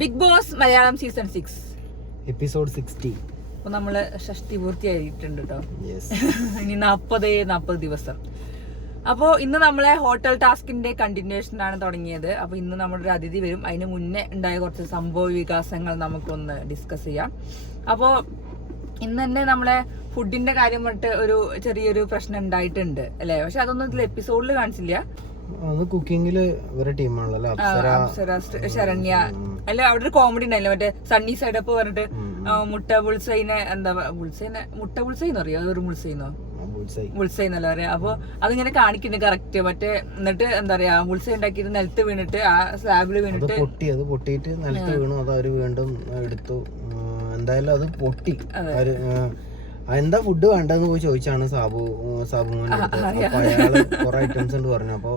Big boss Malayalam season 6 episode 60. അപ്പൊ നമ്മള് ഷഷ്ടി പൂർത്തിയായിട്ടുണ്ട് കേട്ടോ. ഇനി 40 ദിവസം. അപ്പോ ഇന്ന് നമ്മളെ ഹോട്ടൽ ടാസ്കിന്റെ കണ്ടിന്യൂഷൻ ആണ് തുടങ്ങിയത്. അപ്പൊ ഇന്ന് നമ്മുടെ ഒരു അതിഥി വരും. അതിന് മുന്നേ ഉണ്ടായ കുറച്ച് സംഭവ വികാസങ്ങൾ നമുക്കൊന്ന് ഡിസ്കസ് ചെയ്യാം. അപ്പോ ഇന്ന് തന്നെ നമ്മളെ ഫുഡിന്റെ കാര്യം പറഞ്ഞിട്ട് ഒരു ചെറിയൊരു പ്രശ്നം ഉണ്ടായിട്ടുണ്ട് അല്ലെ? പക്ഷെ അതൊന്നും ഇതിൽ എപ്പിസോഡിൽ കാണിച്ചില്ല. കുക്കിങ്ങില് ഒരു ടീമാണല്ലോ ശരണ്യ അല്ല, അവിടെ ഒരു കോമഡി ഉണ്ടായില്ല, മറ്റേ സണ്ണി സൈഡപ്പ് പറഞ്ഞിട്ട് മുട്ട ബുൾസൈനെ മുട്ട ബുൾസൈന്ന് പറയോ, അതൊരു ബുൾസൈന്നല്ല പറയാ. അപ്പൊ അതിങ്ങനെ കാണിക്കുന്നുണ്ട് കറക്റ്റ്. മറ്റേ എന്നിട്ട് എന്താ പറയാ, ബുൾസൈ ഉണ്ടാക്കിയിട്ട് നിലത്ത് വീണിട്ട് ആ സ്ലാബില് വീണിട്ട് പൊട്ടിയിട്ട് നിലത്ത് വീണു. അത് അവര് വീണ്ടും എടുത്തു. എന്തായാലും അത് പൊട്ടി. എന്താ ഫുഡ് വേണ്ടെന്ന് പോയി ചോദിച്ചാണ് സാബുമോന്റെ അടുത്ത്. അപ്പൊ അയാള് കുറെ ഐറ്റംസ് ഉണ്ട് പറഞ്ഞു. അപ്പൊ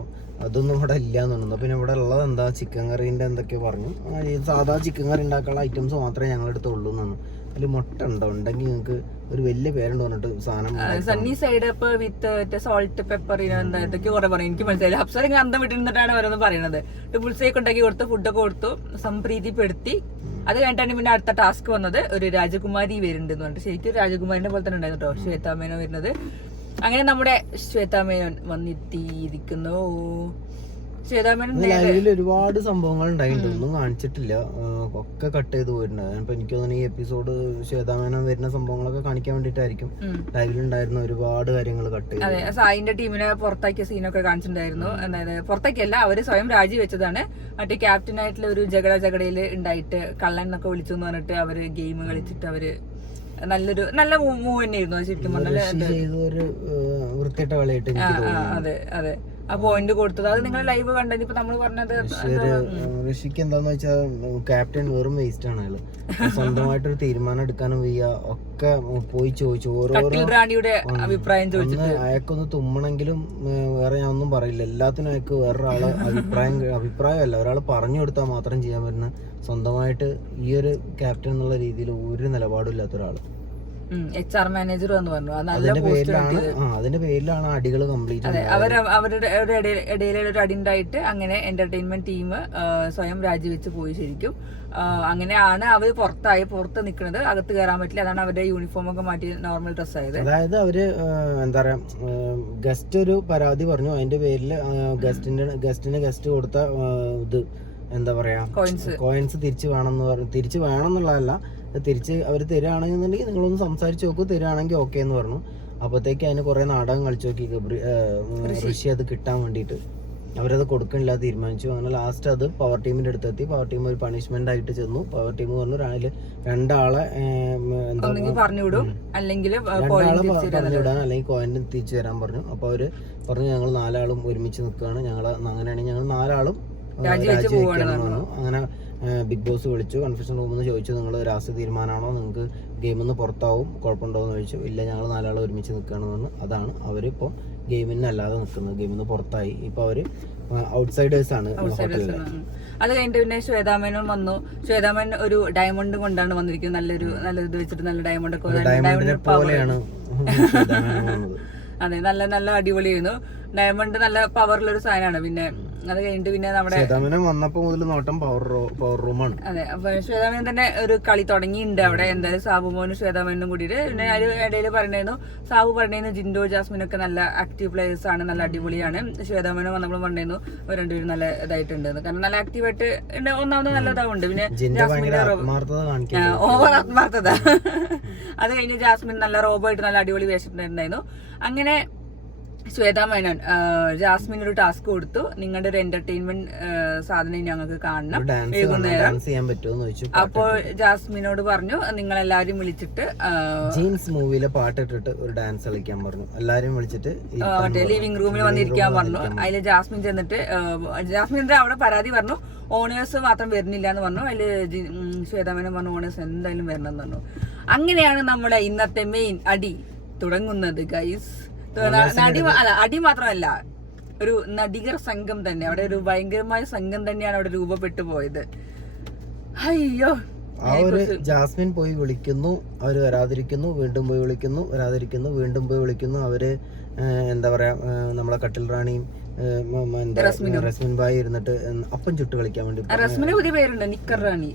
അതൊന്നും ഇവിടെ ഇല്ലാന്ന് തോന്നുന്നു. പിന്നെ ഇവിടെ ഉള്ളത് എന്താ ചിക്കൻ കറീന്റെ എന്തൊക്കെയോ പറഞ്ഞു. സാധാ ചിക്കൻ കറി ഉണ്ടാക്കാനുള്ള ഐറ്റംസ് മാത്രമേ ഞങ്ങളടുത്ത് ഉള്ളൂ എന്നാണ്. അതിൽ മുട്ട ഉണ്ടോ, ഉണ്ടെങ്കിൽ നിങ്ങൾക്ക് ഒരു വലിയ പേരുണ്ട് പറഞ്ഞിട്ട് സാധനം Sunny side up with salt pepper എന്തൊക്കെ കുറെ പറയും. എനിക്ക് മനസ്സിലായില്ല. അപ്സര ഇങ്ങനെ അന്തം വിട്ടിരുന്നിട്ടാണ് അവരൊന്ന് പറയുന്നത്. ബുൾസൈക്ക് ഉണ്ടാക്കി കൊടുത്തു, ഫുഡൊക്കെ കൊടുത്തു, സംപ്രീതിപ്പെടുത്തി. അത് കഴിഞ്ഞിട്ടാണ് പിന്നെ അടുത്ത ടാസ്ക് വന്നത്. ഒരു രാജകുമാരി വരുന്നുണ്ടെന്ന് പറഞ്ഞിട്ട്, ശരിക്കും രാജകുമാരിന്റെ പോലെ തന്നെ ഉണ്ടായിരുന്നു കേട്ടോ ശ്വേതാ മേനോൻ വരുന്നത്. അങ്ങനെ നമ്മുടെ ശ്വേതാ മേനോൻ വന്നെത്തിയിരിക്കുന്നു. ലൈവിൽ ഒരുപാട് സംഭവങ്ങൾ ഉണ്ടായിട്ടുണ്ട്, ഒന്നും കാണിച്ചിട്ടില്ല, ഒക്കെ കട്ട് ചെയ്ത് പോയിട്ടുണ്ട്. അപ്പൊ എനിക്ക് തോന്നുന്നു ഈ എപ്പിസോഡ് ശ്വേതാ മേനോൻ വരുന്ന സംഭവങ്ങളൊക്കെ കാണിക്കാൻ വേണ്ടിട്ടായിരിക്കും ലൈവിലുണ്ടായിരുന്ന ഒരുപാട് കാര്യങ്ങൾ കട്ട് ചെയ്ത്. അതെ, സായിന്റെ ടീമിനെ പുറത്താക്കിയ സീനൊക്കെ കാണിച്ചിട്ടുണ്ടായിരുന്നു. അതായത് പുറത്താക്കിയല്ല, അവര് സ്വയം രാജി വെച്ചതാണ്. മറ്റേ ക്യാപ്റ്റനായിട്ടുള്ള ഒരു ജഗടയില് ഉണ്ടായിട്ട് കള്ളൻ എന്നൊക്കെ വിളിച്ചു എന്ന് പറഞ്ഞിട്ട് അവര് ഗെയിം കളിച്ചിട്ട് അവര് നല്ല മൂവ് തന്നെയായിരുന്നു ശരിക്കും പറഞ്ഞാൽ. അതെ അതെ, ആ പോയിന്റ് കൊടുത്തത് അത് നിങ്ങൾ ലൈവ് കണ്ടത്. ഇപ്പൊ നമ്മൾ പറഞ്ഞത് ഋഷിക്ക് എന്താന്ന് വെച്ചാൽ ക്യാപ്റ്റൻ വെറും വേസ്റ്റ് ആണ്. അയാള് സ്വന്തമായിട്ടൊരു തീരുമാനം എടുക്കാനും വയ്യ. ഒക്കെ പോയി ചോദിച്ചു, ഓരോരോ റാണിയുടെ അഭിപ്രായം ചോദിച്ചിട്ട് അയാൾക്കൊന്ന് തുമ്മണെങ്കിലും വേറെ ഞാൻ ഒന്നും പറയില്ല. എല്ലാത്തിനും അയാൾക്ക് വേറൊരാള് അഭിപ്രായമല്ല, ഒരാൾ പറഞ്ഞു കൊടുത്താൽ മാത്രം ചെയ്യാൻ പറ്റുന്ന, സ്വന്തമായിട്ട് ഈ ഒരു ക്യാപ്റ്റൻ എന്നുള്ള രീതിയിൽ ഒരു നിലപാടും ഇല്ലാത്ത ഒരാള്. HR മാനേജർ എന്ന് പറഞ്ഞു. അതിന്റെ പേരിലാണ് അടികൾ കംപ്ലീറ്റ്. അതെ, അവരുടെ ഇടയിൽ ഒരു അടി ഉണ്ടായിട്ട് അങ്ങനെ എന്റർടൈൻമെന്റ് ടീം സ്വയം രാജിവെച്ച് പോയി ശരിക്കും. അങ്ങനെയാണ് അവര് പുറത്ത് നിൽക്കുന്നത്. അകത്ത് കയറാൻ പറ്റില്ല. അതാണ് അവരുടെ യൂണിഫോം ഒക്കെ മാറ്റി നോർമൽ ഡ്രസ് ആയത്. അതായത് അവര് എന്താ പറയാ, ഗസ്റ്റ് ഒരു പരാതി പറഞ്ഞു. അതിന്റെ പേരിൽ ഗസ്റ്റ് കൊടുത്ത ഇത് എന്താ പറയാ, കോയിൻസ് തിരിച്ചു വേണമെന്നുള്ളതല്ല, തിരിച്ച് അവർ തരികയാണെന്നുണ്ടെങ്കിൽ നിങ്ങളൊന്ന് സംസാരിച്ച് നോക്കൂ, തരികയാണെങ്കിൽ ഓക്കെ എന്ന് പറഞ്ഞു. അപ്പോഴത്തേക്ക് അതിന് കുറെ നാടകം കളിച്ചു നോക്കി ഋഷി അത് കിട്ടാൻ വേണ്ടിയിട്ട്. അവരത് കൊടുക്കണില്ല തീരുമാനിച്ചു. അങ്ങനെ ലാസ്റ്റ് അത് പവർ ടീമിന്റെ അടുത്തെത്തി. പവർ ടീം ഒരു പണിഷ്മെന്റ് ആയിട്ട് ചെന്നു. പവർ ടീം പറഞ്ഞു രണ്ടാളെ പറഞ്ഞുവിടാൻ, അല്ലെങ്കിൽ കോയിൻ തിരിച്ചു തരാൻ പറഞ്ഞു. അപ്പൊ അവര് പറഞ്ഞു ഞങ്ങൾ 4 ആളും ഒരുമിച്ച് നിൽക്കുകയാണ്, അങ്ങനെയാണെങ്കിൽ ഞങ്ങൾ 4 ആളും രാജിവെക്കണം പറഞ്ഞു. അങ്ങനെ ബിഗ് ബോസ് വിളിച്ചു, കൺഫ്യൂഷൻ റൂമിൽ നിന്ന് ചോദിച്ചു, നിങ്ങൾ രാഷ്ട്രീയ തീരുമാനമാണോ, നിങ്ങൾക്ക് ഗെയിമിൽ നിന്ന് പുറത്താവും, കുഴപ്പമുണ്ടോ എന്ന് ചോദിച്ചു. ഇല്ല, ഞങ്ങൾ 4 ആളും ഒരുമിച്ച് നിൽക്കുകയാണെന്ന് പറഞ്ഞു. അതാണ് അവരിപ്പോൾ ഗെയിമിന് അല്ലാതെ നിൽക്കുന്നത്. ഗെയിമിൽ നിന്ന് പുറത്തായി. ഇപ്പൊ അവര് ഔട്ട്സൈഡേഴ്സ് ആണ്. അത് കഴിഞ്ഞിട്ട് പിന്നെ ശ്വേതാ മേനോൻ വന്നു. ശ്വേതാ മേനോൻ ഒരു ഡയമണ്ട് കൊണ്ടാണ് വന്നിരിക്കുന്നത്. നല്ല ഇത് വെച്ചിട്ട് നല്ല ഡയമണ്ട് പോലെയാണ്. അതെ, നല്ല അടിപൊളിയായിരുന്നു. ഡയമണ്ട് നല്ല പവറുള്ളൊരു സാധനമാണ്. പിന്നെ അത് കഴിഞ്ഞിട്ട് പിന്നെ നമ്മുടെ വന്നപ്പോ മുതൽ നോട്ടം പവർ റൂമാണ്. അതെ, അപ്പൊ ശ്വേതാമേനൻ തന്നെ ഒരു കളി തുടങ്ങിയിട്ടുണ്ട് അവിടെ. എന്തായാലും സാബുമോനും ശ്വേതാമേനും കൂടിയിട്ട്. പിന്നെ അതിൽ ഇടയിൽ പറഞ്ഞിരുന്നു, സാബു പറഞ്ഞിരുന്നു ജിൻഡോ ജാസ്മിനൊക്കെ നല്ല ആക്റ്റീവ് പ്ലേയേഴ്സ് ആണ്, നല്ല അടിപൊളിയാണ്. ശ്വേതാമേനും വന്നപ്പോൾ പറഞ്ഞിരുന്നു രണ്ടുപേരും നല്ല ഇതായിട്ടുണ്ട്. കാരണം നല്ല ആക്റ്റീവായിട്ട് ഒന്നാമത് നല്ല ഇതാവുണ്ട്. പിന്നെ ജാസ്മിന്റെ ഓവർ ആത്മാർത്ഥത. അത് കഴിഞ്ഞ് ജാസ്മിൻ നല്ല റോബോയിട്ട് നല്ല അടിപൊളി വേഷത്തിലുണ്ടായിരുന്നു. അങ്ങനെ ശ്വേതാ മേനോൻ ജാസ്മിൻ ഒരു ടാസ്ക് കൊടുത്തു, നിങ്ങളുടെ ഒരു എന്റർടൈൻമെന്റ് സാധനം ഞങ്ങൾക്ക് കാണണം വൈകുന്നേരം. അപ്പോൾ ജാസ്മിനോട് പറഞ്ഞു നിങ്ങളെല്ലാരും വിളിച്ചിട്ട് ജീൻസ് മൂവിയിലെ പാട്ടിട്ടിട്ട് ഒരു ഡാൻസ് കളിക്കാൻ പറഞ്ഞു. എല്ലാരും വിളിച്ചിട്ട് മറ്റേ ലിവിംഗ് റൂമിൽ വന്നിരിക്കാൻ പറഞ്ഞു. അതില് ജാസ്മിൻ ചെന്നിട്ട് ജാസ്മിന്റെ അവിടെ പരാതി പറഞ്ഞു, ഓണേഴ്സ് മാത്രം വരുന്നില്ല എന്ന് പറഞ്ഞു. അതില് ശ്വേതാ മേനോൻ പറഞ്ഞു ഓണേഴ്സ് എന്തായാലും വരണം എന്ന് പറഞ്ഞു. അങ്ങനെയാണ് നമ്മുടെ ഇന്നത്തെ മെയിൻ അടി തുടങ്ങുന്നത് ഗൈസ്. അടി മാത്രമല്ല, ഒരു നടികർ സംഘം തന്നെ, അവിടെ ഒരു ഭയങ്കരമായ സംഘം തന്നെയാണ് അവിടെ രൂപപ്പെട്ടു പോയത്. അയ്യോ, ആ ഒരു ജാസ്മിൻ പോയി വിളിക്കുന്നു, അവര് വരാതിരിക്കുന്നു, വീണ്ടും പോയി വിളിക്കുന്നു, വരാതിരിക്കുന്നു, വീണ്ടും പോയി വിളിക്കുന്നു. അവര് എന്താ പറയാ, നമ്മളെ കട്ടിൽ റാണിയും റസ്മിൻ ബായി ഇരുന്നിട്ട് അപ്പം ചുട്ട് കളിക്കാൻ വേണ്ടി. റസ്മിന് പുതിയ പേരുണ്ട്, നിക്കർ റാണി.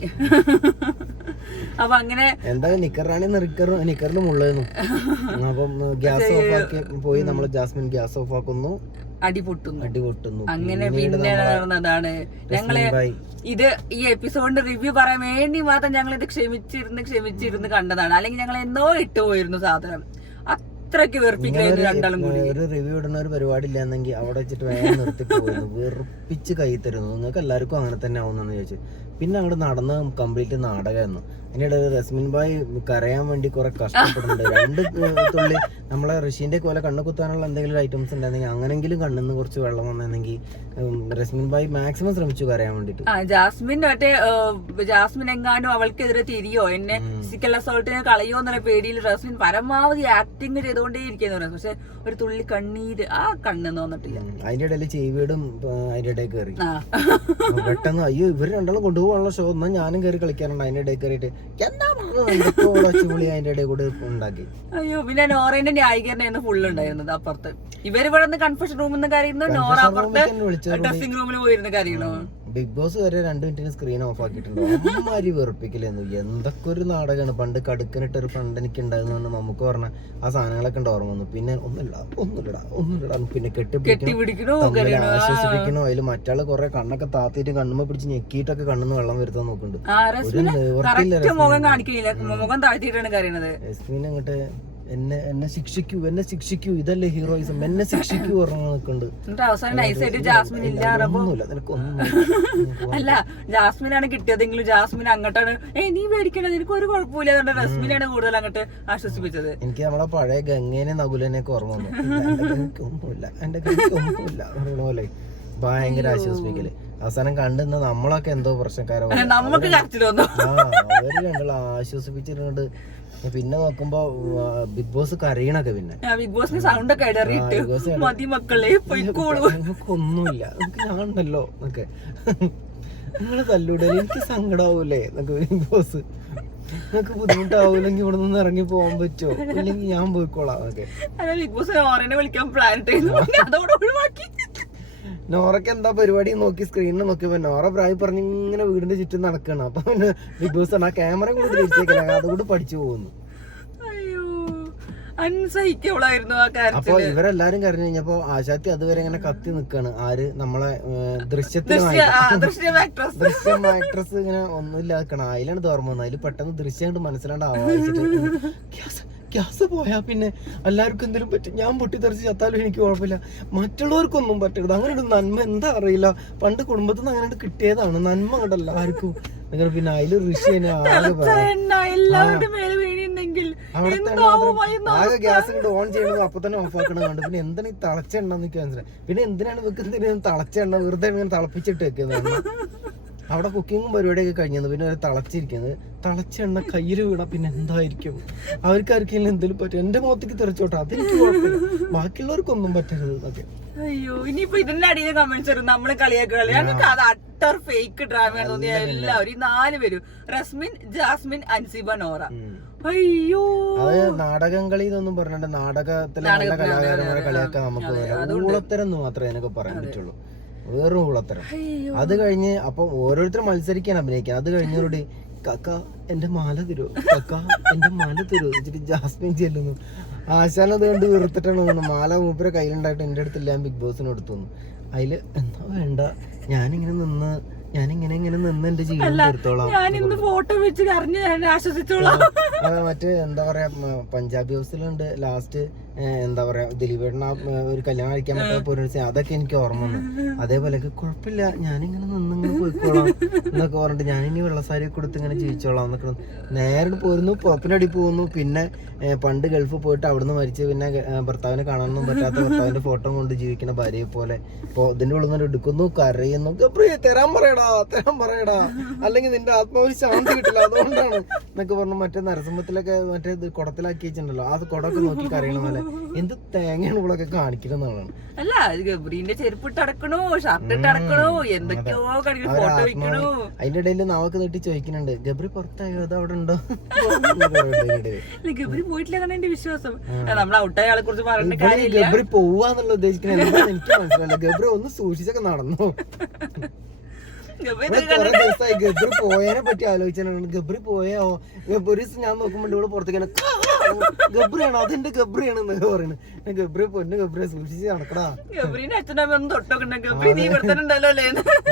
അപ്പൊ അങ്ങനെ എന്താ നിക്കർ റാണി നിക്കറിൽ മുള്ളായിരുന്നു. അപ്പം ഗ്യാസ് ഓഫ് ആക്കി പോയി നമ്മള് ജാസ്മിൻ ഗ്യാസ് ഓഫ് ആക്കുന്നു, അടി പൊട്ടുന്നു. അങ്ങനെ പിന്നീട് പിന്നെ നടന്നതാണ് ഞങ്ങള് ഇത് ഈ എപ്പിസോഡിന്റെ റിവ്യൂ പറയാൻ വേണ്ടി മാത്രം ഞങ്ങൾ ഇത് ക്ഷമിച്ചിരുന്ന് കണ്ടതാണ്. അല്ലെങ്കിൽ ഞങ്ങൾ എന്നോ ഇട്ടുപോയിരുന്നു സാധനം. അത്രയ്ക്ക് വെറുപ്പിക്കുന്നു രണ്ടാളും കൂടി. ഒരു റിവ്യൂ ഇടുന്ന ഒരു പരിപാടി ഇല്ലാന്നെങ്കിൽ അവിടെ വെച്ചിട്ട് വേഗം നിർത്തിട്ട് പോയിരുന്നു. വെറുപ്പിച്ച് കൈ തരുന്നു. നിങ്ങൾക്ക് എല്ലാവർക്കും അങ്ങനെ തന്നെ ആവുന്നെന്ന് ചോദിച്ചു. പിന്നെ അങ്ങോട്ട് നടന്ന കംപ്ലീറ്റ് നാടകമായിരുന്നു. അതിനിടെ റസ്മിൻ ബായ് കരയാൻ വേണ്ടി കുറെ കഷ്ടപ്പെടുന്നുണ്ട്. 2 തുള്ളി നമ്മളെ ഋഷീന്റെ പോലെ കണ്ണു കുത്താനുള്ള എന്തെങ്കിലും ഐറ്റംസ് ഉണ്ടായിരുന്നെങ്കിൽ അങ്ങനെങ്കിലും കണ്ണിന്ന് കുറച്ച് വെള്ളം വന്നെങ്കിൽ റസ്മിൻ ബായ് മാക്സിമം ശ്രമിച്ചു കരയാൻ വേണ്ടിട്ട്. ജാസ്മിൻ എങ്ങാനും അവൾക്കെതിരെ തിരിയോ എന്നെ ഫിസിക്കൽ അസോൾട്ടിനെ കളയോ എന്നുള്ള പേടിയിൽ റസ്മിൻ പരമാവധി ആക്ടിങ് ചെയ്തുകൊണ്ടേ ഇരിക്കുന്നു. പക്ഷെ ഒരു തുള്ളി കണ്ണീര് ആ കണ്ണെന്ന് വന്നിട്ടില്ല. അതിന്റെ ഇടയിൽ ചെവിടും അതിന്റെ ഇടയിൽ കയറി പെട്ടെന്ന് അയ്യോ ഇവര് രണ്ടാളും കൊണ്ടുപോകാനുള്ള ഷോ എന്നാ ഞാനും കയറി കളിക്കാറുണ്ട്. അതിന്റെ ഇടയിൽ കയറിയിട്ട് എന്താ പറഞ്ഞുപൊളി അതിന്റെ ഇടയിൽ കൂടെ ഉണ്ടാക്കി. അയ്യോ പിന്നെ നോറേന്റെ ന്യായീകരണം ഫുള്ള് ഉണ്ടായിരുന്നത് അപ്പുറത്ത്. ഇവരിവിടെ നിന്ന് കൺഫെഷൻ റൂമിൽ നിന്ന് കരയുന്നു, നോറ അപ്പുറത്ത് ഡ്രസ്സിംഗ് റൂമിൽ പോയിരുന്ന് കരയണോ. ബിഗ് ബോസ് വരെ 2 മിനിറ്റിന് സ്ക്രീൻ ഓഫ് ആക്കിയിട്ടുണ്ടോ. അമ്മാരി വെറുപ്പിക്കലായിരുന്നു. എന്തൊക്കെ ഒരു നാടകമാണ്. പണ്ട് കടുക്കനിട്ട് ഒരു ഫ്രണ്ട് എനിക്ക് ഉണ്ടായിരുന്നു നമുക്ക് പറഞ്ഞ ആ സാധനങ്ങളൊക്കെ ഉണ്ട് ഓർമ്മ വന്നു. പിന്നെ ഒന്നുമില്ലടാ പിന്നെ കെട്ടിപ്പിടിക്കണോ ആശ്വസിപ്പിക്കണോ. അതിൽ മറ്റാള് കുറെ കണ്ണൊക്കെ താത്തിയിട്ട് കണ്ണുമ്മ പിടിച്ച് ഞെക്കിയിട്ടൊക്കെ കണ്ണിന്ന് വെള്ളം വരുത്താൻ നോക്കുന്നുണ്ട്. യസ്മീൻ അങ്ങോട്ട് എന്നെ ശിക്ഷിക്കൂ ഇതല്ലേ ഹീറോയിസം, എന്നെ ശിക്ഷിക്കൂ പറഞ്ഞു നിൽക്കുന്നുണ്ട്. അല്ല ജാസ്മിനാണ് കിട്ടിയതെങ്കിലും ജാസ്മിൻ അങ്ങോട്ടാണ് നീ പേടിക്കണത് എനിക്ക് ഒരു കുഴപ്പമില്ല. റസ്മിനാണ് കൂടുതൽ അങ്ങോട്ട് ആശ്വസിപ്പിച്ചത്. എനിക്ക് നമ്മളെ പഴയ ഗംഗേനെ നകുലനെയൊക്കെ ഓർമ്മ വന്നു. എന്റെ ഒന്നുമില്ല പോലെ ഭയങ്കര ആശ്വസിപ്പിക്കല്. അവസാനം കണ്ടുന്ന നമ്മളൊക്കെ എന്തോ പ്രശ്നക്കാരോ നമുക്ക് അവര് രണ്ടുള്ള ആശ്വസിപ്പിച്ചിട്ടുണ്ട്. പിന്നെ നോക്കുമ്പോ ബിഗ് ബോസ് കരയണൊക്കെ പിന്നെ ബിഗ് ബോസിന് സൗണ്ട് ഒക്കെ ഒന്നുമില്ല ഞാനുണ്ടല്ലോ എന്നൊക്കെ നിങ്ങള് തല്ലൂടല് എനിക്ക് സങ്കടാവൂലേ എന്നൊക്കെ. ബിഗ് ബോസ് നിങ്ങക്ക് ബുദ്ധിമുട്ടാവൂലെങ്കിൽ ഇവിടെ നിന്ന് ഇറങ്ങി പോകാൻ പറ്റുമോ, ഇല്ലെങ്കിൽ ഞാൻ പോയിക്കോളാം എന്നൊക്കെ. ബിഗ് ബോസ് നോറനെ വിളിക്കാൻ പ്ലാൻ ഒഴിവാക്കി. നോറയ്ക്ക് എന്താ പരിപാടി നോക്കി സ്ക്രീനിൽ നോക്കിയപ്പോ നോറ പ്രായം പറഞ്ഞ് ഇങ്ങനെ വീടിന്റെ ചുറ്റും നടക്കണം. അപ്പൊ പിന്നെ ബിഗ് ബോസ് ആ ക്യാമറ കൂടി തിരിച്ചേക്കല അതുകൊണ്ട് പഠിച്ചു പോകുന്നു. അപ്പൊ ഇവരെല്ലാരും കരഞ്ഞു കഴിഞ്ഞപ്പോ ആശാത്തി അതുവരെ ഇങ്ങനെ കത്തി നിക്കാണ്. ആര് നമ്മളെ ദൃശ്യം ആക്ട്രസ് ഇങ്ങനെ ഒന്നുമില്ലാക്കണം. അതിലാണ് ഓർമ്മ വന്നത്. അതിൽ പെട്ടെന്ന് ദൃശ്യം കൊണ്ട് മനസ്സിലാണ്ട് ആവാഹിച്ചിട്ട് ഗ്യാസ് പോയാ പിന്നെ എല്ലാവർക്കും എന്തെങ്കിലും പറ്റും. ഞാൻ പൊട്ടിത്തെറിച്ച് ചത്താലും എനിക്ക് കുഴപ്പമില്ല, മറ്റുള്ളവർക്കൊന്നും പറ്റരുത്. അങ്ങനെ ഒരു നന്മ എന്താ അറിയില്ല. പണ്ട് കുടുംബത്തിൽ നിന്ന് അങ്ങനെ കിട്ടിയതാണ് നന്മ കണ്ട എല്ലാവർക്കും. അങ്ങനെ പിന്നെ അതില് ഋഷി ആകെ ഗ്യാസ് കൊണ്ട് ഓൺ ചെയ്യണത് അപ്പൊ തന്നെ ഓഫ് ആക്കണത് കണ്ട് പിന്നെ എന്താണ് ഈ തിളച്ച എണ്ണ എന്നൊക്കെ മനസ്സിലായി. പിന്നെ എന്തിനാണ് വെക്കുന്നത് തിളച്ച എണ്ണ വെറുതെ ഇങ്ങനെ തിളപ്പിച്ചിട്ട് വെക്കുന്നത്. അവിടെ കുക്കിങ്ങും പരിപാടിയൊക്കെ കഴിഞ്ഞത് പിന്നെ തിളച്ചിരിക്കുന്നത്. തിളച്ച എണ്ണ കയ്യിൽ വീണ പിന്നെ എന്തായിരിക്കും അവർക്കാർക്കെങ്കിലും എന്തെങ്കിലും പറ്റും. എന്റെ മുഖത്തേക്ക് തെറിച്ചോട്ടെ അതെനിക്ക് കുഴപ്പമില്ല, ബാക്കിയുള്ളവർക്കൊന്നും പറ്റരുത് എന്നൊക്കെ. അയ്യോ ഇനിയിപ്പോ ഇതിന്റെ അടിയിൽ കമന്റ്സ് വരും നമ്മള് കളിയാക്കുക. ഞങ്ങൾക്ക് അത് അട്ടർ ഫേക്ക് ഡ്രാമയാണ് തോന്നിയ എല്ലാവരും. ഈ 4 പേരും റസ്മിൻ, ജാസ്മിൻ, അൻസിബ, നോറ. അയ്യോ അത് നാടകം കളി എന്നൊന്നും പറഞ്ഞിട്ട് നാടകത്തിലെ നല്ല കലാകാരന്മാരെ കളിയാക്കാൻ നമുക്ക് ഊളത്തരം മാത്രമേ എനിക്ക് പറയാൻ പറ്റുള്ളൂ. വേറൊരു ഊളത്തരം. അത് കഴിഞ്ഞ് അപ്പം ഓരോരുത്തരും മത്സരിക്കാൻ അഭിനയിക്കാൻ. അത് കഴിഞ്ഞവരോട് കക്ക എന്റെ മാല തരൂ, കക്ക എന്റെ മാല തരൂ വെച്ചിട്ട് ജാസ്മിൻ ചെല്ലുന്നു. ആശാൻ അത് കണ്ട് വീർത്തിട്ടാണ് തോന്നുന്നു. മാല മൂപ്പരെ കയ്യിലുണ്ടായിട്ട് എന്റെ അടുത്ത് ഞാൻ ബിഗ് ബോസിന് എടുത്തു. അതില് എന്താ വേണ്ട ഞാനിങ്ങനെ നിന്ന് എന്റെ ജീവിതം തീർത്തോളാം. മറ്റേ എന്താ പറയാ പഞ്ചാബി ഹൗസിലുണ്ട് ലാസ്റ്റ് എന്താ പറയാ ദിലീപേട്ടൻ ഒരു കല്യാണം കഴിക്കാൻ പറ്റാത്ത പോലീസ് അതൊക്കെ എനിക്ക് ഓർമ്മ വന്നു. അതേപോലെ കുഴപ്പമില്ല ഞാനിങ്ങനെ നിന്നിങ്ങനെ പോയിക്കോളാം എന്നൊക്കെ പറഞ്ഞിട്ട് ഞാനിനി വെള്ളസാരി കൊടുത്ത് ഇങ്ങനെ ജീവിച്ചോളാം എന്നൊക്കെ നേരിട്ട് പോരുന്നു. പുറത്തിനടി പോകുന്നു. പിന്നെ പണ്ട് ഗൾഫിൽ പോയിട്ട് അവിടുന്ന് മരിച്ച് പിന്നെ ഭർത്താവിനെ കാണാനൊന്നും പറ്റാത്ത ഭർത്താവിന്റെ ഫോട്ടോ കൊണ്ട് ജീവിക്കുന്ന ഭാര്യയെ പോലെ ഇപ്പൊ ഇതിന്റെ ഉള്ളിൽ നിന്ന് എടുക്കുന്നു, കരയുന്നു. തരാൻ പറയടാ അല്ലെങ്കിൽ നിന്റെ ആത്മാവിന് ശാന്തി കിട്ടില്ല അതുകൊണ്ടാണ് എന്നൊക്കെ പറഞ്ഞു. മറ്റേ നരസിംഹത്തിലൊക്കെ മറ്റേ കുടത്തിലാക്കി വെച്ചിട്ടുണ്ടല്ലോ ആ കുടമൊക്കെ നോക്കി കരയണ പോലെ എന്ത് തേങ്ങയാണ് ഇവളൊക്കെ കാണിക്കണെന്നുള്ളതാണ്. അല്ല ഗബ്രീന്റെ ചെരുപ്പിട്ട് അടക്കണോ, ഷർട്ട് ഇട്ട് അടക്കണോ, എന്തൊക്കെയോ കാണിക്കണോ, ഫോട്ടോ വെക്കണോ. അതിന്റെ ഇടയിൽ നാവൊക്കെ നീട്ടി ചോദിക്കുന്നുണ്ട് ഗബ്രി പുറത്തായോ, അത് അവിടെ ഉണ്ടോ? ഗബ്രി പോയിട്ടില്ല എന്നാണ് എന്റെ വിശ്വാസം. നമ്മൾ ഔട്ടായ ആളെ കുറിച്ച് പറഞ്ഞ കാര്യമില്ല. ഗബ്രി പോവാന്നുള്ള ഉദ്ദേശിക്കുന്നത് എന്താണെന്ന് എനിക്ക് മനസ്സിലായില്ല. ഗബ്രി ഒന്ന് സൂക്ഷിച്ചൊക്കെ നടന്നു. കുറെ ദിവസമായി ഗബ്രി പോയതിനെ പറ്റി ആലോചിച്ചാണ്. ഗബ്രി പോയോ, ഒരു ദിവസം ഞാൻ നോക്കുമ്പോൾ ഇവിടെ പുറത്തേക്ക് ഗബ്രിയാണ്, അതെന്റെ ഗബ്രിയാണ് എന്നൊക്കെ പറയുന്നത്. ഗബ്രി പൊന്ന് ഗബ്രിയെ സൂക്ഷിച്ച് നടക്കടാ. ഗബ്രീന്റെ അച്ഛനമ്മ തൊട്ടോക്കണ്ട, ഗബ്രി നീ ഇവിടുത്തല്ലോ അല്ലേ.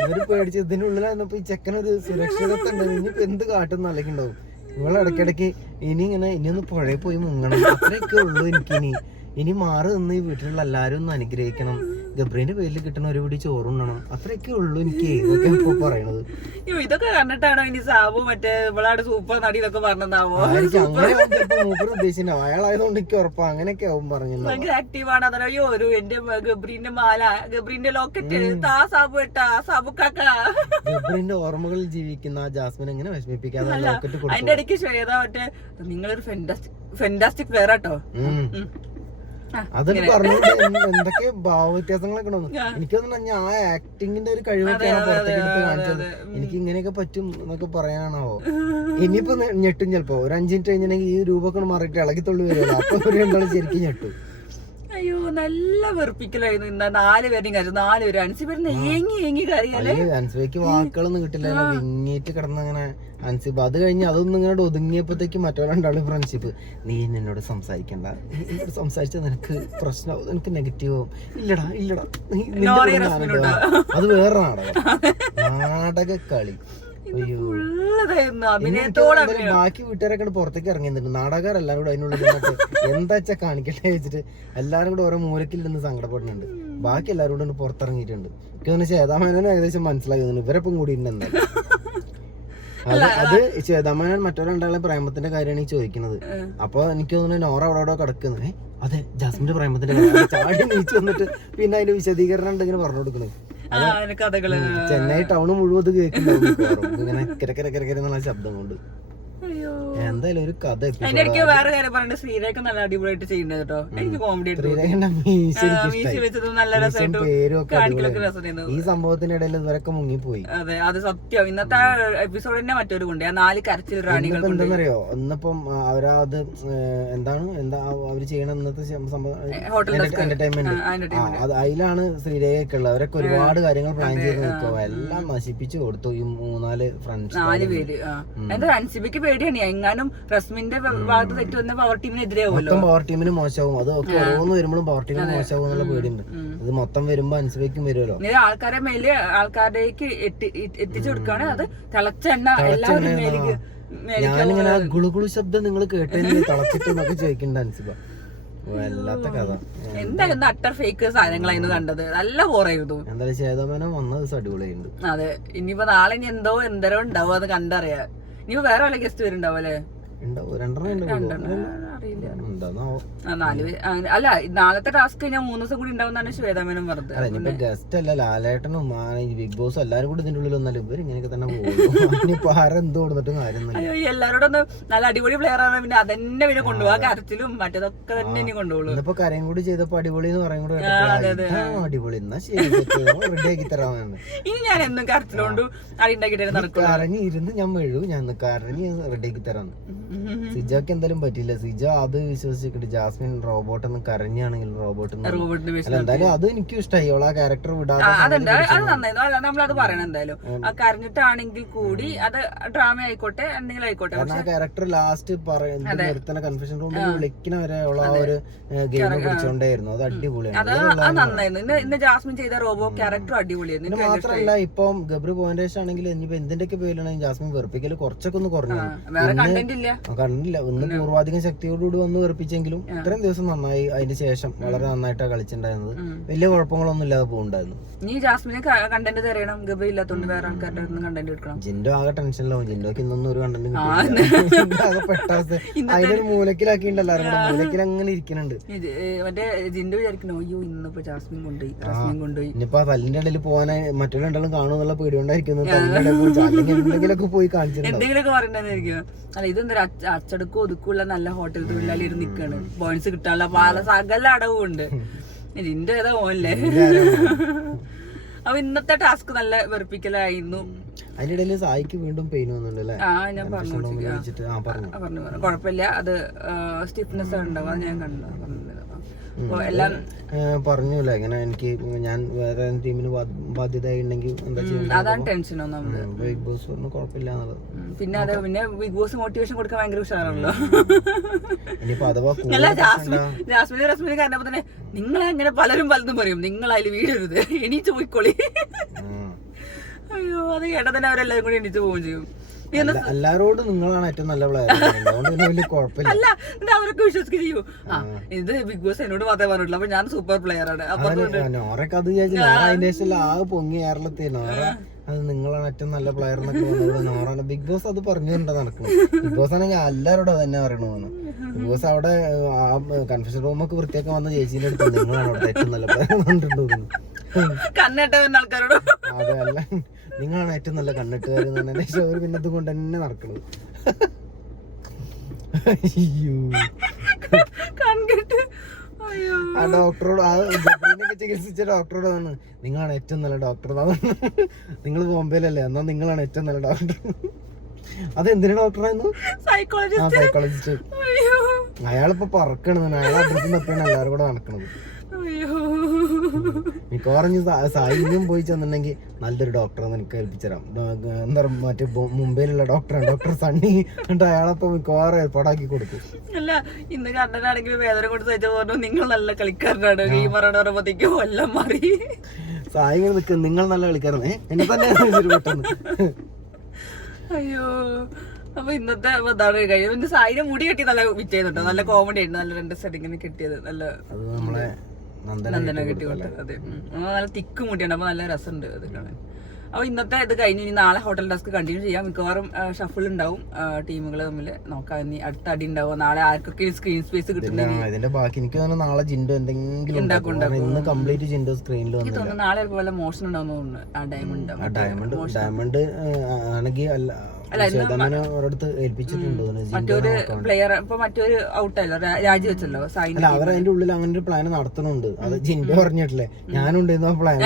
ഇവര് പേടിച്ച് ഇതിനുള്ളിലായിരുന്നപ്പോ ഈ ചെക്കനൊരു സുരക്ഷിതത്വം ഉണ്ടാവും. ഇനിയിപ്പോ എന്ത് കാട്ടുന്ന അലക്കുണ്ടാവും. ഇവളെ ഇടയ്ക്കിടയ്ക്ക് ഇനിയൊന്ന് പുഴയിൽ പോയി മുങ്ങണം, അത്രയൊക്കെ ഉള്ളൂ എനിക്കിനി. ഇനി മാറി നിന്ന് ഈ വീട്ടിലുള്ള എല്ലാരും ഒന്ന് അനുഗ്രഹിക്കണം, ഗബ്രീന്റെ പേരിൽ കിട്ടണ ഒരു പിടി ചോറുണ്ണണം, അത്രയൊക്കെ ഉള്ളൂ എനിക്ക് ഇതൊക്കെ ഇപ്പൊ പറയണത്. ഇതൊക്കെ കണ്ടിട്ടാണോ ഇനി സാബു മറ്റേ ഇവളാട് സൂപ്പർ നടി ഇതൊക്കെ പറഞ്ഞതാവോ? അങ്ങനെ മൂപ്പർ ഉദ്ദേശിച്ചിട്ടുണ്ടാവും. അയാളായതുകൊണ്ട് എനിക്ക് ഉറപ്പാ അങ്ങനെയൊക്കെ ആവും പറഞ്ഞത്. ഭയങ്കര ആക്റ്റീവാണ്. അതറിയോ, ഒരു എന്റെ ഗബ്രീന്റെ മാല, ഗബ്രീന്റെ ലോക്കറ്റ് താ സാബു ഇട്ടാ, സാബു കാക്ക. ഗബ്രീന്റെ ഓർമ്മകളിൽ ജീവിക്കുന്ന ആ ജാസ്മിൻ എങ്ങനെ വിഷമിപ്പിക്കാതെ ലോക്കറ്റ് കൊടുത്തു. അതിന്റെ ഇടയ്ക്ക് ശ്വേത മറ്റേ നിങ്ങളൊരു ഫെന്റാസ്റ്റിക് പ്ലെയർ ആട്ടോ, അതൊക്കെ പറഞ്ഞോണ്ട് എന്തൊക്കെ ഭാവവ്യത്യാസങ്ങളൊക്കെ ഉണ്ടോ. എനിക്ക് തോന്നുന്നു ഞാൻ ആ ആക്ടിങ്ങിന്റെ ഒരു കഴിവൊക്കെയാണ് പുറത്തേക്ക് എടുത്ത് കാണിച്ചത്. എനിക്ക് ഇങ്ങനെയൊക്കെ പറ്റും എന്നൊക്കെ പറയാനാണോ. ഇനിയിപ്പോ ഞെട്ടും ചിലപ്പോ ഒരു 5 മിനിറ്റ് കഴിഞ്ഞിട്ടുണ്ടെങ്കിൽ ഈ രൂപമൊക്കെ മാറിയിട്ട് ഇളകിത്തുള്ളി വരുമല്ലോ, അപ്പൊ ഒരു രണ്ടാളും ശരിക്കും ഞെട്ടും. അയ്യോ നല്ല വെറുപ്പിക്കലായിരുന്നു ഇന്ന്. 4 പേരും കരച്ചു, 4 പേരും അൻസിബേരുന്ന് ഏങ്ങി കറിയല്ലേ. അൻസിബയ്ക്ക് വാക്കുകളൊന്നും കിട്ടില്ല, വിങ്ങിയിട്ട് കിടന്നങ്ങനെ അൻസിബ്. അത് കഴിഞ്ഞ് അതൊന്നും ഇങ്ങോട്ട് ഒതുങ്ങിയപ്പോഴത്തേക്ക് മറ്റോ രണ്ടാളും ഫ്രണ്ട്ഷിപ്പ്. നീ എന്നോട് സംസാരിക്കണ്ട, എന്നോട് സംസാരിച്ചാൽ നിനക്ക് പ്രശ്നമാവും, നിനക്ക് നെഗറ്റീവ് ആവും. ഇല്ലടാ അത് വേറെ നാടക കളി. ബാക്കി വീട്ടുകാരൊക്കെ പുറത്തേക്ക് ഇറങ്ങിയിട്ടുണ്ട്. നാടകക്കാർ എല്ലാവരും കൂടെ അതിനുള്ളിൽ എന്താ വെച്ചാ കാണിക്കട്ടെ വെച്ചിട്ട് എല്ലാരും കൂടെ ഓരോ മൂലക്കിലിരുന്ന് സങ്കടപ്പെടുന്നുണ്ട്. ബാക്കി എല്ലാവരും കൂടെ പുറത്തിറങ്ങിയിട്ടുണ്ട്. എനിക്ക് തോന്നുന്നു ചേതാമേനോന് ഏകദേശം മനസ്സിലായി തോന്നുന്നു ഇവരെപ്പം കൂടിയിട്ടുണ്ട് എന്തായാലും. അത് ചേതാമേനോൻ മറ്റൊരു രണ്ടാളെ പ്രേമത്തിന്റെ കാര്യമാണ് ഈ ചോദിക്കുന്നത്. അപ്പൊ എനിക്ക് തോന്നുന്നു നോറ അവിടെ കിടക്കുന്നത്. അതെ ജാസ്മിന്റെ പ്രേമത്തിന്റെ ചാടി നീച്ചു വന്നിട്ട് പിന്നെ അതിന്റെ വിശദീകരണം ഉണ്ടെങ്കിൽ പറഞ്ഞു കൊടുക്കുന്നത്. ചെന്നൈ ടൗണ് മുഴുവൻ കേൾക്കുന്നുണ്ടാവും ഇങ്ങനെ കിരക്കിരക്കിരക്കിര ശബ്ദം കൊണ്ട്. എന്തായാലും ഒരു കഥ. എനിക്ക് വേറെ കാര്യം പറയുന്നത്, ശ്രീരേഖ നല്ല അടിപൊളിയായിട്ട് ചെയ്യുന്നത് കേട്ടോ. എനിക്ക് കോമഡി ഈ സംഭവത്തിനിടയിൽ ഇവരൊക്കെ മുങ്ങിപ്പോയി. അതെ അത് സത്യം. ഇന്നത്തെ എപ്പിസോഡ് തന്നെ മറ്റൊരു കൊണ്ട് 4 കരച്ചിൽ റാണികൾ. എന്താണെന്നറിയോ, ഇന്നിപ്പം അവരത് എന്താ അവര് ചെയ്യണ ഇന്നത്തെ എന്റർടൈൻമെന്റ് അതിലാണ് ശ്രീരേഖയൊക്കെ ഉള്ളത്. അവരൊക്കെ ഒരുപാട് കാര്യങ്ങൾ പ്ലാൻ ചെയ്ത് നിൽക്കുക, എല്ലാം നശിപ്പിച്ചു കൊടുത്തു ഈ 3-4 ഫ്രണ്ട്സ്. 4 പേര്. എന്താ അൻസിബയ്ക്ക് പേടിയാണ് എങ്ങാനും റസ്മിന്റെ ഭാഗത്ത് തെറ്റ് വന്ന പവർ ടീമിനെതിരെ പവർ ടീമിന് മോശമാവും. അതൊക്കെ ഓരോന്ന് വരുമ്പോഴും പവർ ടീമിന് മോശമാവും എന്നുള്ള പേടിയുണ്ട്. ഇത് മൊത്തം വരുമ്പോ അൻസിബയ്ക്കും വരുമല്ലോ. ആൾക്കാരെ മേലെ ആൾക്കാരിലേക്ക് എത്തിച്ചു കൊടുക്കുകയാണ്. അത് തിളച്ച എണ്ണ എല്ലാവരും ഞാനിങ്ങനെ ഗുളുഗുളു ശബ്ദം നിങ്ങൾ കേട്ടതിന് തിളച്ചിട്ട് എന്നൊക്കെ ചോദിക്കണ്ട അൻസിബ. വല്ലാത്ത കഥ. എന്തായാലും അട്ടർ ഫേക്ക് സാധനങ്ങളായിരുന്നു കണ്ടത്. നല്ല ബോറായിരുന്നു. എന്തായാലും ചേതമേനം വന്ന ദിവസം അടിപൊളിയുണ്ട്. അതെ, ഇനിയിപ്പോ നാളെ ഇനി എന്തോരം ഉണ്ടാവും അത് കണ്ടറിയാം. ഇനി വേറെ വല്ല ഗസ്റ്റ് വരുന്നുണ്ടാവും അല്ലേ? അല്ല നാളത്തെ ടാസ്ക് കഴിഞ്ഞാൽ 3 ദിവസം കൂടി ഉണ്ടാവുന്നതാണ് ശ്വേതാമേനം പറഞ്ഞത്. ഗസ്റ്റ് അല്ല ലാലേട്ടനും ബിഗ് ബോസും എല്ലാരും കൂടി ഇതിന്റെ ഉള്ളിൽ വന്നാലും ഇവർ ഇങ്ങനെയൊക്കെ തന്നെ പോകും. ആരെന്തോ കൊടുത്തിട്ടും കാര്യം. എല്ലാരോടും ഒന്ന് നല്ല അടിപൊളി പ്ലെയർ ആണ്, പിന്നെ അതന്നെ പിന്നെ കൊണ്ടുപോകാം. കരച്ചിലും മറ്റേതൊക്കെ തന്നെ ഇനി കൊണ്ടുപോകും. ഇന്നിപ്പോ കരയും കൂടി ചെയ്തപ്പോ അടിപൊളി എന്ന് പറയും കൂടെ അടിപൊളി. എന്നാ ശരി, റെഡി ആക്കി തരാമെന്ന്. ഇനി ഞാൻ എന്നും കരച്ചിലോണ്ട് അടിണ്ടാക്കിട്ട് നടക്കും. കരഞ്ഞിരുന്ന് ഞാൻ മെഴു, ഞാൻ കരഞ്ഞ് റെഡി ആക്കി തരാന്ന്. സിജോക്ക് എന്തായാലും പറ്റില്ല. സിജോ അത് വിശ്വസിച്ചിട്ട് ജാസ്മിൻ റോബോട്ടെന്ന് കരഞ്ഞാണെങ്കിൽ റോബോട്ട് എന്തായാലും അത് എനിക്കും ഇഷ്ടമായി. ഓളാ ക്യാരക്ടർ വിടാതെ നമ്മളത് പറയണം. എന്തായാലും കരഞ്ഞിട്ടാണെങ്കിൽ കൂടി അത് ഡ്രാമ ആയിക്കോട്ടെ എന്തെങ്കിലും ആയിക്കോട്ടെ. കാരണം ആ ക്യാരക്ടർ ലാസ്റ്റ് നിർത്തുന്ന കൺഫ്യൂഷൻ റൂമിൽ വിളിക്കുന്ന വരെ ഉള്ള ആ ഒരു ഗെയിം പിടിച്ചോണ്ടായിരുന്നു. അത് അടിപൊളിയാണ്. അത് നന്നായിരുന്നു. ഇന്ന് ജാസ്മിൻ ചെയ്ത റോബോ ക്യാരക്ടർ അടിപൊളിയായിരുന്നു. മാത്രമല്ല ഇപ്പം ഗബ്രി പോയിന്റ് ആണെങ്കിൽ ഇനിയിപ്പോ എന്തിന്റെയൊക്കെ പേരിലാണെങ്കിൽ ജാസ്മിൻ വെറുപ്പിക്കല് കുറച്ചൊക്കെ ഒന്ന് കുറഞ്ഞു. കണ്ടില്ല ഒന്ന് പൂർവാധികം ശക്തിയോടുകൂടി വന്ന് വെറുപ്പിച്ചെങ്കിലും ഇത്രയും ദിവസം നന്നായി. അതിന് ശേഷം വളരെ നന്നായിട്ടാണ് കളിച്ചിട്ടുണ്ടായിരുന്നത്. വലിയ കുഴപ്പങ്ങളൊന്നും ഇല്ലാതെ പോകുന്നുണ്ടായിരുന്നു. നീ ജാസ്മിനെ കണ്ടന്റ് തരയണം. ഗബ്രി ഇല്ലാത്തോണ്ട് വേറെ ആൾക്കാരുടെ കണ്ടന്റ് എടുക്കണം. ജിൻഡോ ആകെ ടെൻഷനിലാവും. ജിൻഡോക്ക് ഇന്നൊന്നും ഒരു കണ്ടന്റ് കിട്ടില്ല. ആകെ പെട്ടാസ് അതിനൊരു മൂലക്കിലാക്കിണ്ട്. എല്ലാവരും കൂടെ മൂലക്കിൽ അങ്ങനെ ഇരിക്കുന്നുണ്ട്. മറ്റേ ജിൻഡോ വിചാരിക്കണോ അയ്യോ ഇന്നിപ്പോ ജാസ്മിൻ കൊണ്ടുപോയി ഇനിയിപ്പോ തല്ലിന്റെ ഇടയിൽ പോകാൻ മറ്റൊരു രണ്ടാളും കാണുമെന്നുള്ള പേടികൊണ്ടായിരിക്കുന്നു. അല്ലെങ്കിൽ എന്തെങ്കിലുമൊക്കെ പോയി കാണിച്ചിട്ടുണ്ട്. എന്തെങ്കിലുമൊക്കെ പറയണ്ടായിരിക്കും. അല്ല ഇതെന്താ അച്ചടക്കോ ഒതുക്കുള്ള നല്ല ഹോട്ടൽ തൊഴിലാളി നിക്കാണ്. പോയിന്റ്സ് കിട്ടാനുള്ള പല സകല അടവും ഉണ്ട്. ഇതിന്റെ ഏതാ മോനല്ലേ. അപ്പൊ ഇന്നത്തെ ടാസ്ക് നല്ല വെറുപ്പിക്കലായിരുന്നു. അതിനിടയിൽ സായിക്ക് വീണ്ടും പെയിൻ വന്നിട്ടുണ്ടല്ലേ? ഞാൻ പറഞ്ഞു കുഴപ്പമില്ല, അത് സ്റ്റിഫ്നെസ് ഉണ്ടാവും, അത് ഞാൻ കണ്ടു. എല്ലാം പറഞ്ഞൂല ഇങ്ങനെ എനിക്ക് ഞാൻ വേറെ ടീമിന് ബാധ്യത ഉണ്ടെങ്കിൽ എന്താ ചെയ്യുക, അതാണ് ടെൻഷൻ ഒന്നാമത്. ബിഗ് ബോസ് പറഞ്ഞു കുഴപ്പമില്ല എന്നുള്ളത്. പിന്നെ അത് പിന്നെ ബിഗ് ബോസ് മോട്ടിവേഷൻ കൊടുക്കാൻ ഭയങ്കര ഉഷാറാണല്ലോ. ഇനിയിപ്പോ അഥവാ ജാസ്മിന് റസ്മിന് കണ്ടപ്പോ തന്നെ നിങ്ങളെ അങ്ങനെ പലരും പലതും പറയും, നിങ്ങൾ അതിൽ വീടരുത്, എണീച്ച് പോയിക്കോളി. അയ്യോ, അത് കേട്ടാ തന്നെ അവരെല്ലാരും കൂടി എണീച്ച് പോവുകയും ചെയ്യും. എല്ലാരോടും നിങ്ങളാണ് ഏറ്റവും നല്ല പ്ലെയർ, അതുകൊണ്ട് പിന്നെ വലിയ കുഴപ്പമില്ല. അല്ല, അവരൊക്കെ വിശ്വസിക്കുക ചെയ്യൂ. ഇത് ബിഗ് ബോസ് എന്നോട് മാത്രമേ പറഞ്ഞിട്ടുള്ളൂ, അപ്പൊ ഞാൻ സൂപ്പർ പ്ലെയർ ആണ്. നോറൊക്കെ അത് വിചാരിച്ചു അതിന്റെ ശേഷം പൊങ്ങി കേരളത്തിൽ നോറ അത് നിങ്ങളാണ് ഏറ്റവും നല്ല പ്ലെയർ എന്നൊക്കെ പറഞ്ഞത്. നോറാണ് ബിഗ് ബോസ് അത് പറഞ്ഞുകൊണ്ടാ നടക്കണം. ബിഗ് ബോസ് ആണെങ്കിൽ എല്ലാവരോടും അത് തന്നെ പറയണമെന്ന്. ബിഗ് ബോസ് അവിടെ ആ കൺഫ്യൂഷൻ റൂമൊക്കെ വൃത്തിയൊക്കെ വന്ന ചേച്ചീന്റെ അടുത്ത് നിങ്ങളാണ് അവിടെ ഏറ്റവും നല്ല പ്ലെയർ കണ്ടിട്ടുണ്ടെന്ന്. ആൾക്കാരോട് അതെ, അല്ല നിങ്ങളാണ് ഏറ്റവും നല്ല കണ്ണിട്ടുകാരെന്ന് പറഞ്ഞ അവർ പിന്നെ ഇതുകൊണ്ട് തന്നെ നടക്കണത്. ആ ഡോക്ടറോട് ആ ചികിത്സിച്ച ഡോക്ടറോട് ആണ് നിങ്ങളാണ് ഏറ്റവും നല്ല ഡോക്ടർ. നിങ്ങൾ ബോംബെയിലല്ലേ, എന്നാ നിങ്ങളാണ് ഏറ്റവും നല്ല ഡോക്ടർ. അതെന്തിനാ ഡോക്ടറായിരുന്നു? സൈക്കോളജിസ്റ്റ്. അയാളിപ്പോ പറക്കണെന്ന് അയാളെ അഡ്രസ്സിൽ നിന്നൊക്കെയാണ് എല്ലാവരും കൂടെ നടക്കണത്. മിക്കവാറും സായിന്യം പോയി ചെന്നിട്ടുണ്ടെങ്കിൽ നല്ലൊരു ഡോക്ടറെ എനിക്ക് ഏൽപ്പിച്ചുതരാം. എന്താ പറയുക, മറ്റേ മുംബൈയിലുള്ള ഡോക്ടറാണ്, ഡോക്ടർ സണ്ണി. എന്നിട്ട് അയാളപ്പോ മിക്കവാറും ഏർപ്പാടാക്കി കൊടുക്കും. അല്ല, ഇന്ന് കണ്ടനാണെങ്കിലും വേദന കൊണ്ട് സഹിച്ച പറഞ്ഞു നിങ്ങൾ നല്ല കളിക്കാരനാണ്, ഗെയിമറാണ് പറയുമ്പോഴത്തേക്കും എല്ലാം മാറി. സായി നിൽക്കും, നിങ്ങൾ നല്ല കളിക്കാരനെ എന്നെ തന്നെ പെട്ടെന്ന്. അയ്യോ, അപ്പൊ ഇന്നത്തെ അതാണ് കഴിഞ്ഞു. പിന്നെ സായിനെ മുടി കെട്ടി നല്ല വിറ്റേന്നുണ്ടോ, നല്ല കോമഡി ആയിരുന്നു. നല്ല രണ്ട് സെറ്റിങ്ങനെ കിട്ടിയത്, നല്ല നന്ദന കെട്ടി കൊടുത്തത്. അതെ, നല്ല തിക്ക് മുടിയുണ്ട്, അപ്പൊ നല്ല രസമുണ്ട് അത് കാണാൻ. അപ്പൊ ഇന്നത്തെ ഇത് കഴിഞ്ഞു. ഇനി നാളെ ഹോട്ടൽ ടാസ്ക് കണ്ടിന്യൂ ചെയ്യാം. മിക്കവാറും ഷഫിൾ ഉണ്ടാവും, ടീമുകൾ തമ്മിൽ നോക്കാം. ഇനി അടുത്ത അടി ഉണ്ടാവും. നാളെ ആർക്കൊക്കെ സ്ക്രീൻ സ്പേസ് കിട്ടുന്നുണ്ട്. ഇതിന്റെ ബാക്കി എനിക്ക് തോന്നുന്നു നാളെ ജിൻഡോ എന്തെങ്കിലും ഇന്ന് കംപ്ലീറ്റ് ജിൻഡോ സ്ക്രീനിൽ തോന്നുന്നു. നാളെ പോലെ മോഷൻ ഉണ്ടാവും തോന്നുന്നു. ആ ഡയമണ്ട് ആണെങ്കിൽ മറ്റൊരു പ്ലെയർ ഇപ്പൊ മറ്റൊരു ഔട്ടല്ലോ, രാജിവെച്ചല്ലോ സായി. അല്ല, അവർ അതിന്റെ ഉള്ളിൽ അങ്ങനെ ഒരു പ്ലാൻ നടത്തുന്നുണ്ട്. അത് ജിൻഡോ പറഞ്ഞിട്ടില്ലേ, ഞാനുണ്ടായിരുന്നു ആ പ്ലാൻ.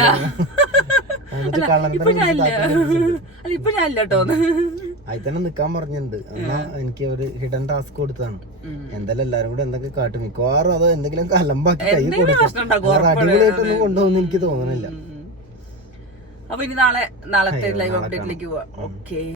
ഇപ്പൊ ഞാനില്ല കേട്ടോ, അതിൽ തന്നെ നിക്കാൻ പറഞ്ഞിട്ടുണ്ട്. എന്നാ എനിക്ക് ഒരു ഹിഡൻ ടാസ്ക് കൊടുത്താണ്. എന്തായാലും എല്ലാരും കൂടെ എന്തൊക്കെ കാട്ടും. മിക്കവാറും അത് എന്തെങ്കിലും കലമ്പാക്കി കൈ കൊടുക്കും. അടിപൊളിയായിട്ടൊന്നും കൊണ്ടുപോകുന്ന എനിക്ക് തോന്നുന്നില്ല. അപ്പൊ ഇനി നാളത്തെ ലൈവ് അപ്ഡേറ്റിലേക്ക് പോവാം. ഓക്കെ.